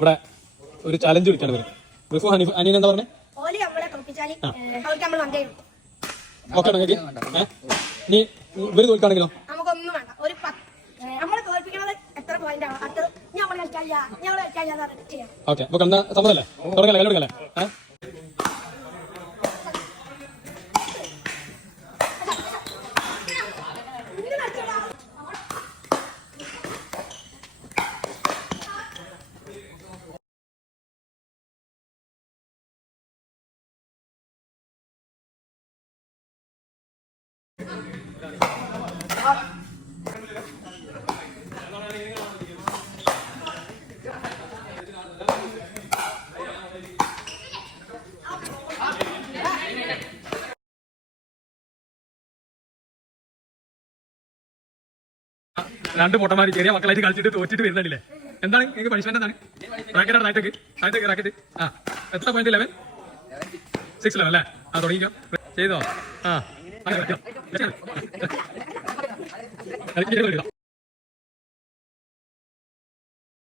ഇവിടെ ഒരു ചലഞ്ച് വിളിക്കാണ് വരും. റിഫു ഹനീഫ് അനിയൻ എന്താ പറഞ്ഞേ? ഓക്കെ നീ ഇവര് തോൽക്കാണെങ്കിലോ? നമുക്കൊന്നും വേണ്ട. ഒരു നമ്മളെ തോൽപ്പിക്കണത് എത്ര പോയിന്റ് ആണ് അത്ര ഓക്കെ. അപ്പൊ കണ്ട സമ്മതല്ലേ? തുടങ്ങല്ലേ? കല്ലെടുക്കല്ലേ? രണ്ട് പൊട്ടന്മാര് ചെറിയ മക്കളായിട്ട് കളിച്ചിട്ട് തോറ്റിട്ട് വരുന്നില്ലേ? എന്താണ് നിങ്ങൾക്ക് പണിഷ്മെന്റ്? എന്താണ് റാക്കറ്റ് റാക്കറ്റ്? ആ എത്ര പോയിന്റ്? 11 6 11 അല്ലേ? ആ തുടങ്ങിക്കോ. ചെയ്തോ? ആ